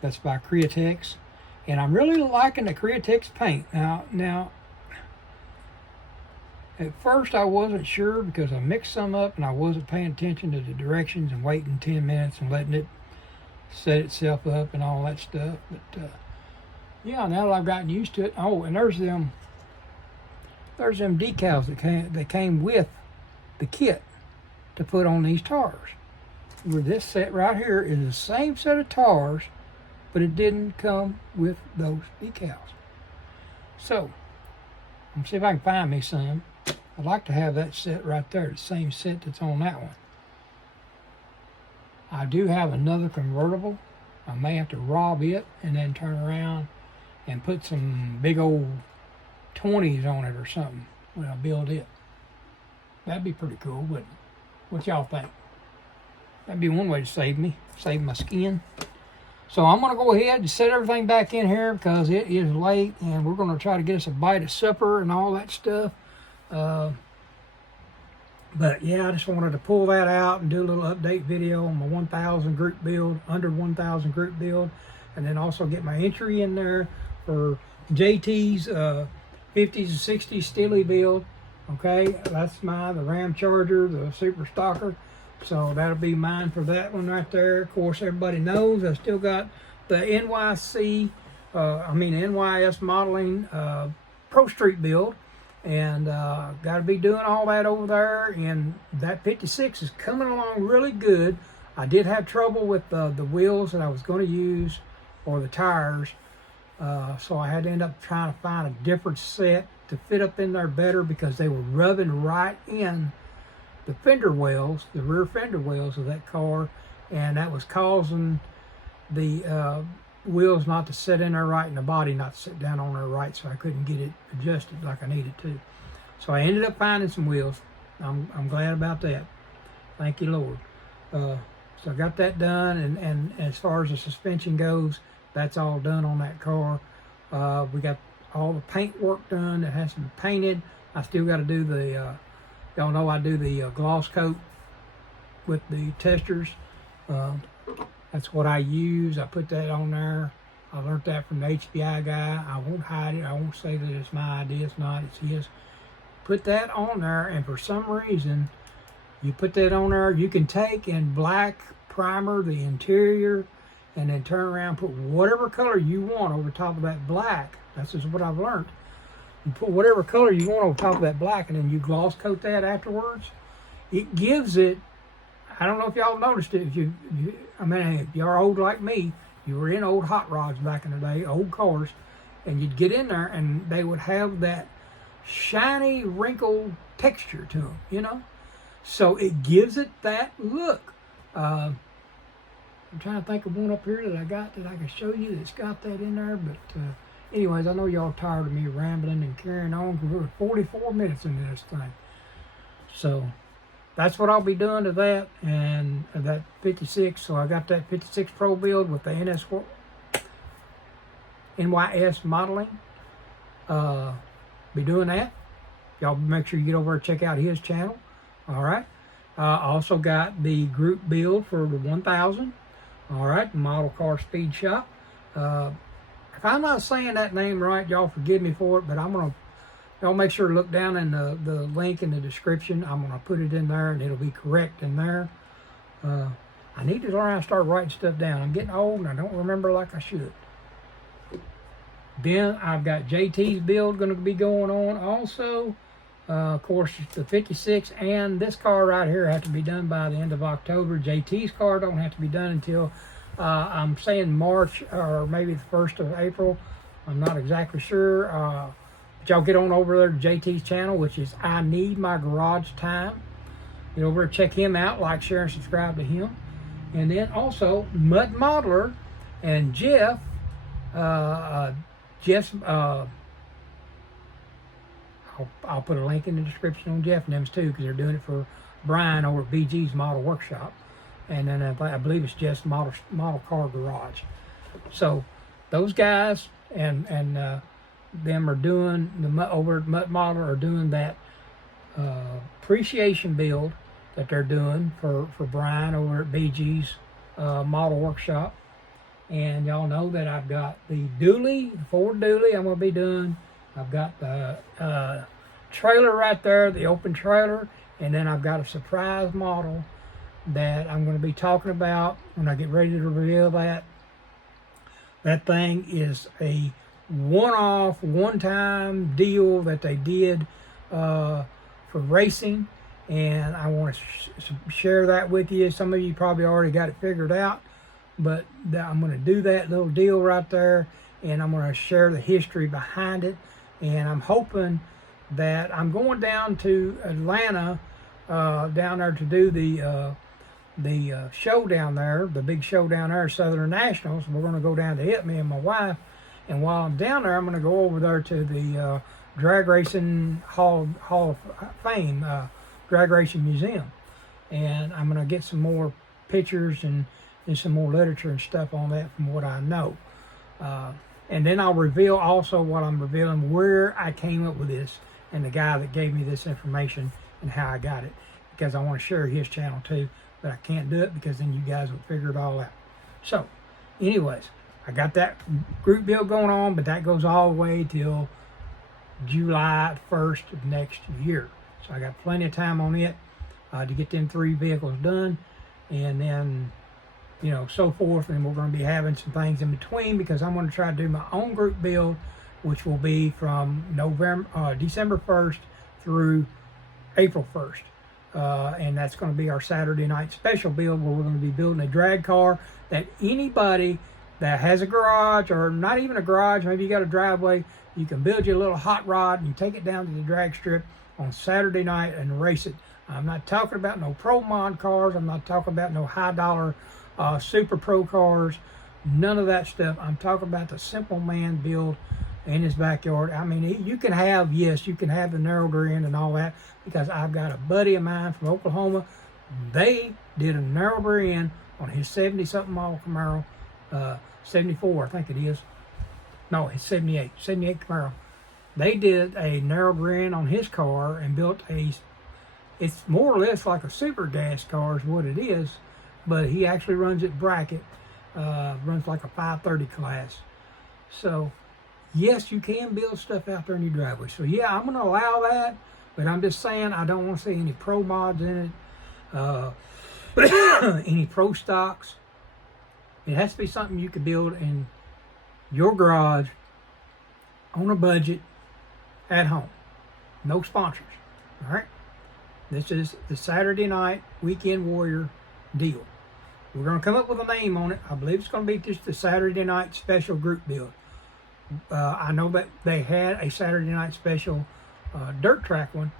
that's by Createx. And I'm really liking the Createx paint. Now, at first I wasn't sure because I mixed some up and I wasn't paying attention to the directions and waiting 10 minutes and letting it set itself up and all that stuff. But yeah, now that I've gotten used to it. Oh, and there's them decals that came with the kit to put on these tires. Where this set right here is the same set of tires, but it didn't come with those decals. So I'm gonna see if I can find me some. I'd like to have that set right there, the same set that's on that one. I do have another convertible. I may have to rob it and then turn around and put some big old 20s on it or something when I build it. That'd be pretty cool, wouldn't it? What y'all think? That'd be one way to save my skin. So I'm gonna go ahead and set everything back in here because it is late and we're gonna try to get us a bite of supper and all that stuff. But yeah, I just wanted to pull that out and do a little update video on my 1,000 group build, under 1,000 group build, and then also get my entry in there for JT's 50s and 60s steely build. Okay, that's the Ram Charger, the Super Stalker. So that'll be mine for that one right there. Of course, everybody knows I still got the NYS modeling prostreet build. And got to be doing all that over there. And that 56 is coming along really good. I did have trouble with the wheels that I was going to use, or the tires. So I had to end up trying to find a different set to fit up in there better because they were rubbing right in the fender wells, the rear fender wells of that car, and that was causing the wheels not to sit in there right and the body not to sit down on there right, so I couldn't get it adjusted like I needed to. So I ended up finding some wheels. I'm glad about that. Thank you, Lord. So I got that done, and as far as the suspension goes, that's all done on that car. We got all the paint work done that has to be painted. I still got to do the y'all know I do the gloss coat with the testers. That's what I use. I put that on there. I learned that from the HBI guy. I won't hide it. I won't say that it's my idea. It's not. It's his. Put that on there, and for some reason, you put that on there. You can take and black primer the interior, and then turn around and put whatever color you want over top of that black. That's just what I've learned. You put whatever color you want over top of that black, and then you gloss coat that afterwards. It gives it, I don't know if y'all noticed it. If you're old like me, you were in old hot rods back in the day, old cars, and you'd get in there and they would have that shiny, wrinkled texture to them, you know? So it gives it that look. I'm trying to think of one up here that I got that I can show you that's got that in there, but anyways, I know y'all tired of me rambling and carrying on because we're 44 minutes into this thing. So that's what I'll be doing to that, and that 56. So I got that 56 Pro build with the NYS modeling. Be doing that. Y'all make sure you get over and check out his channel. All right. I also got the group build for the 1000. All right, Model Car Speed Shop. If I'm not saying that name right, y'all forgive me for it, but y'all make sure to look down in the link in the description. I'm gonna put it in there, and it'll be correct in there. I need to learn how to start writing stuff down. I'm getting old, and I don't remember like I should. Then I've got JT's build going to be going on also. Of course, the 56 and this car right here have to be done by the end of October. JT's car don't have to be done until, I'm saying March or maybe the 1st of April. I'm not exactly sure. But y'all get on over there to JT's channel, which is I Need My Garage Time. Get over and check him out, like, share, and subscribe to him. And then also Mud Modeler and Jeff, I'll put a link in the description on Jeff and them too, because they're doing it for Brian over at BG's Model Workshop, and then I believe it's Jeff's Model Car Garage. So those guys and them are doing over at Mutt Modeler are doing that appreciation build that they're doing for Brian over at BG's Model Workshop. And y'all know that I've got the dually, the Ford dually I'm going to be doing. I've got the trailer right there, the open trailer. And then I've got a surprise model that I'm going to be talking about when I get ready to reveal that. That thing is a one-off, one-time deal that they did for racing. And I want to share that with you. Some of you probably already got it figured out. But I'm going to do that little deal right there, and I'm going to share the history behind it. And I'm hoping that I'm going down to Atlanta, down there to do the show down there, the big show down there, Southern Nationals. We're going to go down to it, me and my wife. And while I'm down there, I'm going to go over there to the Drag Racing Hall of Fame, Drag Racing Museum. And I'm going to get some more pictures and some more literature and stuff on that from what I know. And then I'll reveal also what I'm revealing, where I came up with this, and the guy that gave me this information and how I got it. Because I want to share his channel too, but I can't do it because then you guys would figure it all out. So, anyways, I got that group build going on, but that goes all the way till July 1st of next year. So I got plenty of time on it to get them 3 vehicles done. And then, you know, so forth, and we're going to be having some things in between, because I'm going to try to do my own group build, which will be from December 1st through April 1st. And that's going to be our Saturday night special build, where we're going to be building a drag car that anybody that has a garage, or not even a garage, maybe you got a driveway, you can build you a little hot rod and you take it down to the drag strip on Saturday night and race it. I'm not talking about no pro mod cars. I'm not talking about no high dollar super pro cars, none of that stuff. I'm talking about the simple man build in his backyard. I mean, you can have, yes, you can have the narrow rear end and all that, because I've got a buddy of mine from Oklahoma. They did a narrow rear end on his 70-something model Camaro, 74, I think it is. No, it's 78 Camaro. They did a narrow rear end on his car and built it's more or less like a super gas car is what it is. But he actually runs it bracket, runs like a 530 class. So, yes, you can build stuff out there in your driveway. So, yeah, I'm going to allow that, but I'm just saying I don't want to see any pro mods in it, any pro stocks. It has to be something you can build in your garage, on a budget, at home. No sponsors, all right? This is the Saturday Night Weekend Warrior deal. We're going to come up with a name on it. I believe it's going to be just the Saturday Night Special Group Build. I know that they had a Saturday Night Special dirt track one,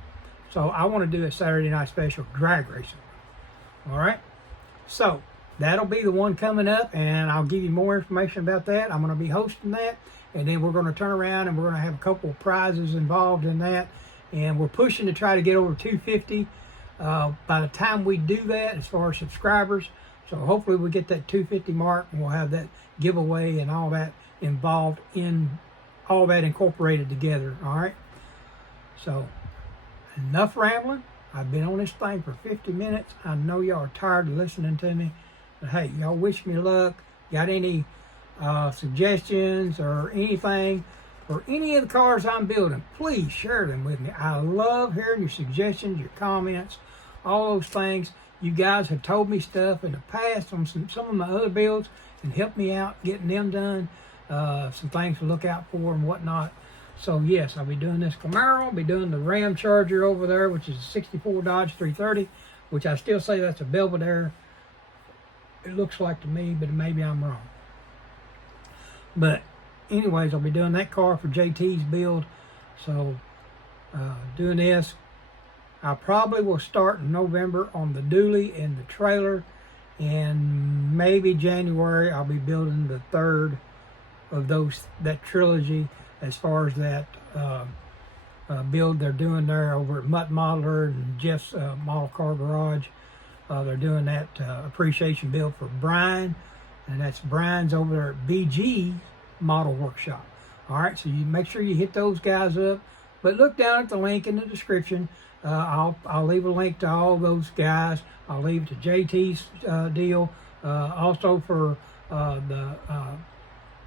so I want to do a Saturday Night Special drag racing. All right? So, that'll be the one coming up, and I'll give you more information about that. I'm going to be hosting that, and then we're going to turn around and we're going to have a couple of prizes involved in that, and we're pushing to try to get over 250 by the time we do that, as far as subscribers, so hopefully we get that 250 mark, and we'll have that giveaway and all that involved in all that incorporated together. All right. So enough rambling. I've been on this thing for 50 minutes. I know y'all are tired of listening to me. But hey, y'all wish me luck. Got any suggestions or anything for any of the cars I'm building, please share them with me. I love hearing your suggestions, your comments, all those things. You guys have told me stuff in the past on some of my other builds and helped me out getting them done. Some things to look out for and whatnot. So yes, I'll be doing this Camaro. I'll be doing the Ram Charger over there, which is a 64 Dodge 330, which I still say that's a Belvedere. It looks like to me, but maybe I'm wrong. But anyways, I'll be doing that car for JT's build. So doing this, I probably will start in November on the dually and the trailer, and maybe January I'll be building the third of that trilogy, as far as that build they're doing there over at Mutt Modeler and Jeff's Model Car Garage. They're doing that appreciation build for Brian, and that's Brian's over there at BG Model Workshop. All right, so you make sure you hit those guys up, but look down at the link in the description. I'll leave a link to all those guys. I'll leave to JT's deal, also for the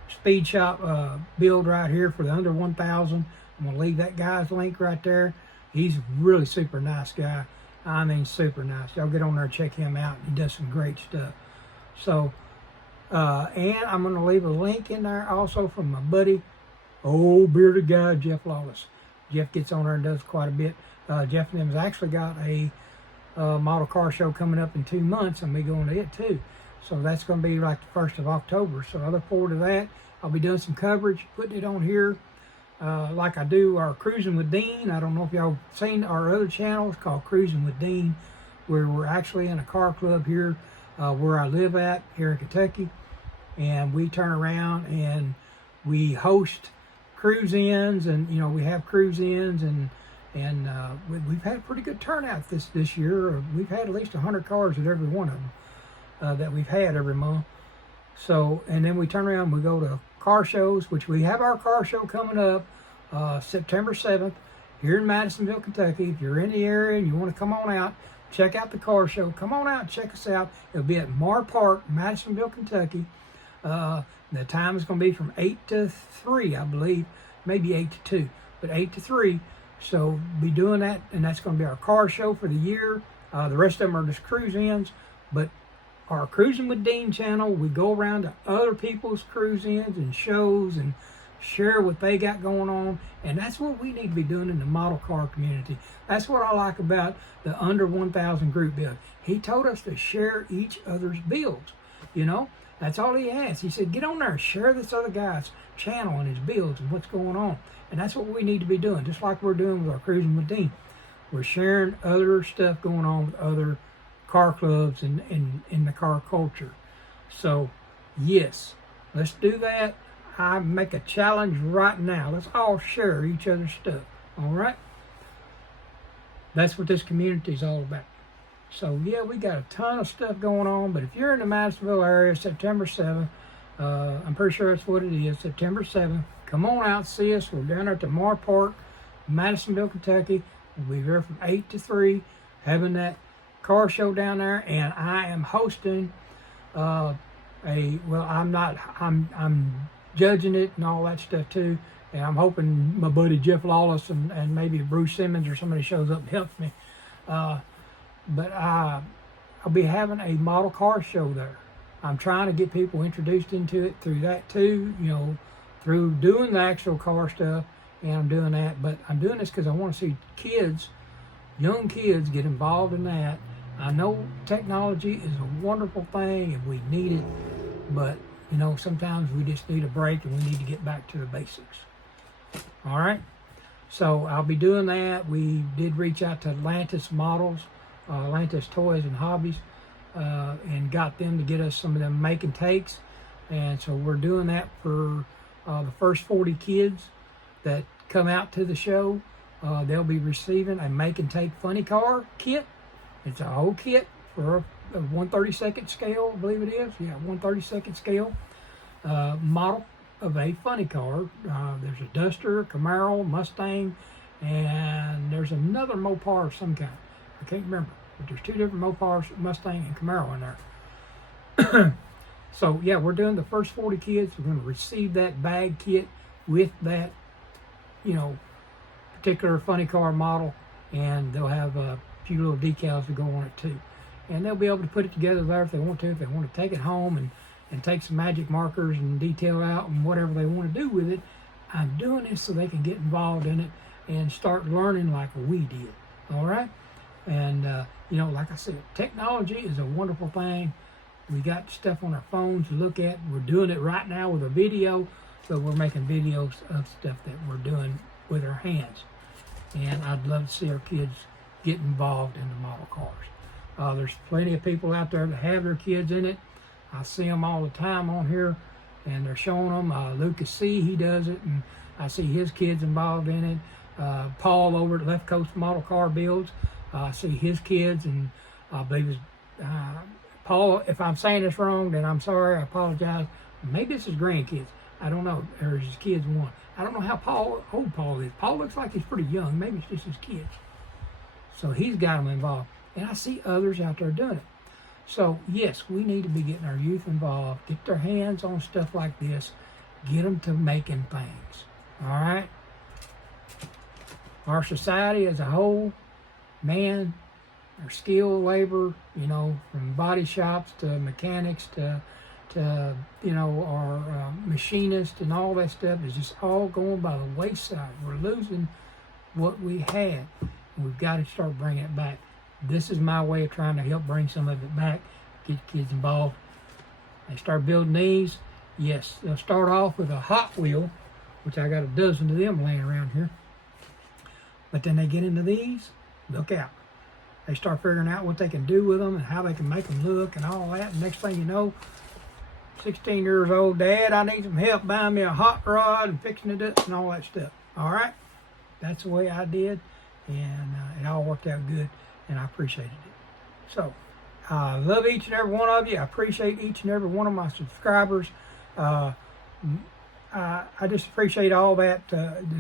Speed Shop build right here for the under 1,000. I'm gonna leave that guy's link right there. He's a really super nice guy. I mean, super nice. Y'all get on there and check him out. He does some great stuff. So, and I'm gonna leave a link in there also from my buddy, old bearded guy, Jeff Lawless. Jeff gets on there and does quite a bit. Jeff and them's actually got a model car show coming up in 2 months, and we going to it too. So that's going to be like the 1st of October. So I look forward to that. I'll be doing some coverage, putting it on here like I do our Cruising with Dean. I don't know if y'all seen our other channels called Cruising with Dean, where we're actually in a car club here where I live at here in Kentucky. And we turn around and we host cruise-ins, and you know, we have cruise-ins, and we've had a pretty good turnout this year. We've had at least 100 cars at every one of them that we've had every month. So, and then we turn around and we go to car shows, which we have our car show coming up September 7th here in Madisonville, Kentucky. If you're in the area and you want to come on out, check out the car show. Come on out and check us out. It'll be at Mar Park, Madisonville, Kentucky. The time is going to be from 8 to 3, I believe. Maybe 8 to 2, but 8 to 3. So be doing that, and that's going to be our car show for the year. The rest of them are just cruise-ins, but our Cruising with Dean channel, we go around to other people's cruise-ins and shows and share what they got going on, and that's what we need to be doing in the model car community. That's what I like about the under 1,000 group build. He told us to share each other's builds, you know. That's all he asked. He said, get on there and share this other guy's channel and his builds and what's going on. And that's what we need to be doing, just like we're doing with our Cruising with Dean. We're sharing other stuff going on with other car clubs and in the car culture. So, yes, let's do that. I make a challenge right now. Let's all share each other's stuff, all right? That's what this community is all about. So, yeah, we got a ton of stuff going on, but if you're in the Madisonville area, September 7th, I'm pretty sure that's what it is, September 7th, come on out, see us. We're down there at the Mar Park, Madisonville, Kentucky. We'll be here from 8 to 3, having that car show down there, and I am hosting I'm judging it and all that stuff too, and I'm hoping my buddy Jeff Lawless and maybe Bruce Simmons or somebody shows up and helps me. But I'll be having a model car show there. I'm trying to get people introduced into it through that too, you know, through doing the actual car stuff, and I'm doing that. But I'm doing this because I want to see kids, young kids, get involved in that. I know technology is a wonderful thing and we need it, but you know, sometimes we just need a break and we need to get back to the basics. All right, so I'll be doing that. We did reach out to Atlantis Models, Atlantis Toys and Hobbies, and got them to get us some of them make and takes. And so we're doing that for the first 40 kids that come out to the show. They'll be receiving a make and take funny car kit. It's a whole kit for a 1/32 scale, I believe it is. Yeah, 1/32 scale model of a funny car. There's a Duster, Camaro, Mustang, and there's another Mopar of some kind. I can't remember, but there's two different Mopars, Mustang and Camaro in there. So yeah, we're doing the first 40 kids. We're going to receive that bag kit with that, you know, particular funny car model, and they'll have a few little decals to go on it too. And they'll be able to put it together there if they want to. If they want to take it home and take some magic markers and detail out and whatever they want to do with it. I'm doing this so they can get involved in it and start learning like we did. All right? And, you know, like I said, technology is a wonderful thing. We got stuff on our phones to look at. We're doing it right now with a video, but we're making videos of stuff that we're doing with our hands. And I'd love to see our kids get involved in the model cars. There's plenty of people out there that have their kids in it. I see them all the time on here, and they're showing them. Lucas C., he does it, and I see his kids involved in it. Paul over at Left Coast Model Car Builds, I see his kids, and I believe it's Paul. If I'm saying this wrong, then I'm sorry. I apologize. Maybe it's his grandkids. I don't know. Or his kids one. I don't know how old Paul is. Paul looks like he's pretty young. Maybe it's just his kids. So he's got them involved. And I see others out there doing it. So, yes, we need to be getting our youth involved, get their hands on stuff like this, get them to making things. All right? Our society as a whole, man, our skilled labor, you know, from body shops to mechanics to you know, our machinists and all that stuff is just all going by the wayside. We're losing what we had. We've got to start bringing it back. This is my way of trying to help bring some of it back, get kids involved. They start building these. Yes, they'll start off with a Hot Wheel, which I got a dozen of them laying around here. But then they get into these, look out. They start figuring out what they can do with them and how they can make them look and all that. And next thing you know, 16 years old, Dad, I need some help buying me a hot rod and fixing it up and all that stuff. All right? That's the way I did, and it all worked out good, and I appreciated it. So, I love each and every one of you. I appreciate each and every one of my subscribers. I just appreciate all that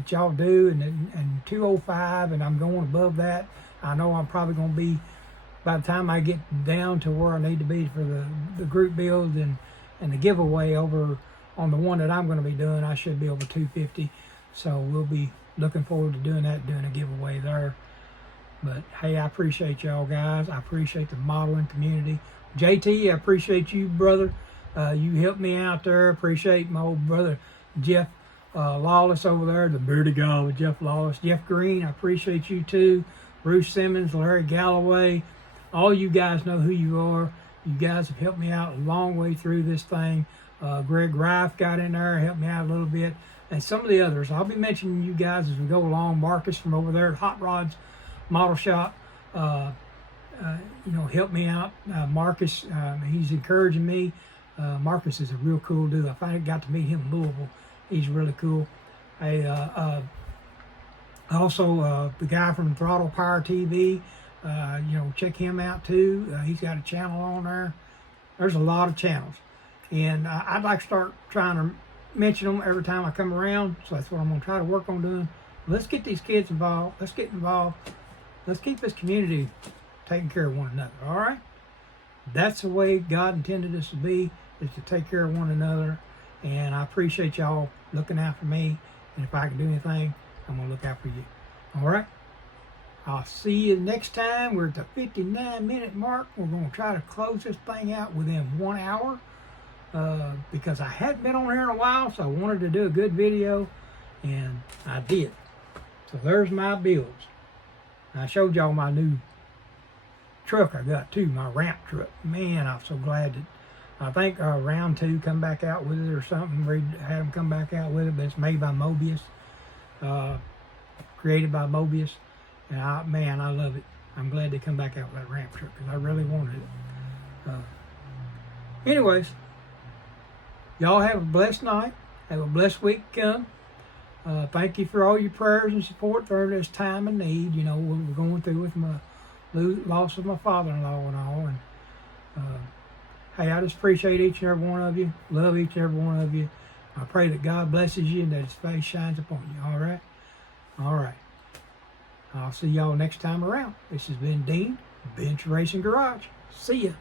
y'all do, and 205, and I'm going above that. I know I'm probably going to be, by the time I get down to where I need to be for the group build and the giveaway over on the one that I'm going to be doing, I should be over 250. So we'll be looking forward to doing that, doing a giveaway there. But hey, I appreciate y'all guys. I appreciate the modeling community. JT, I appreciate you, brother. You helped me out there. Appreciate my old brother Jeff Lawless over there, the bearded guy with Jeff Lawless. Jeff Green, I appreciate you too. Bruce Simmons, Larry Galloway, all you guys know who you are. You guys have helped me out a long way through this thing. Greg Reif got in there, helped me out a little bit. And some of the others. I'll be mentioning you guys as we go along. Marcus from over there at Hot Rods Model Shop, you know, helped me out. Marcus, he's encouraging me. Marcus is a real cool dude. I finally got to meet him in Louisville. He's really cool. Also, the guy from Throttle Power TV, you know, check him out too. He's got a channel on there. There's a lot of channels. And I'd like to start trying to mention them every time I come around. So that's what I'm going to try to work on doing. Let's get these kids involved. Let's get involved. Let's keep this community taking care of one another. All right? That's the way God intended us to be, is to take care of one another. And I appreciate y'all looking out for me. And if I can do anything, I'm going to look out for you. All right? I'll see you next time. We're at the 59-minute mark. We're going to try to close this thing out within 1 hour. Because I hadn't been on here in a while, so I wanted to do a good video, and I did. So there's my builds. I showed y'all my new truck I got too, my ramp truck. Man, I'm so glad that I think round 2 come back out with it or something. Reed had them come back out with it, but it's made by Mobius, created by Mobius, and man, I love it. I'm glad they come back out with that ramp truck because I really wanted it. Anyways. Y'all have a blessed night. Have a blessed week come. Thank you for all your prayers and support during this time of need. You know, what we're going through with my loss of my father-in-law and all. And hey, I just appreciate each and every one of you. Love each and every one of you. I pray that God blesses you and that His face shines upon you. All right? All right. I'll see y'all next time around. This has been Dean, Bench Racing Garage. See ya.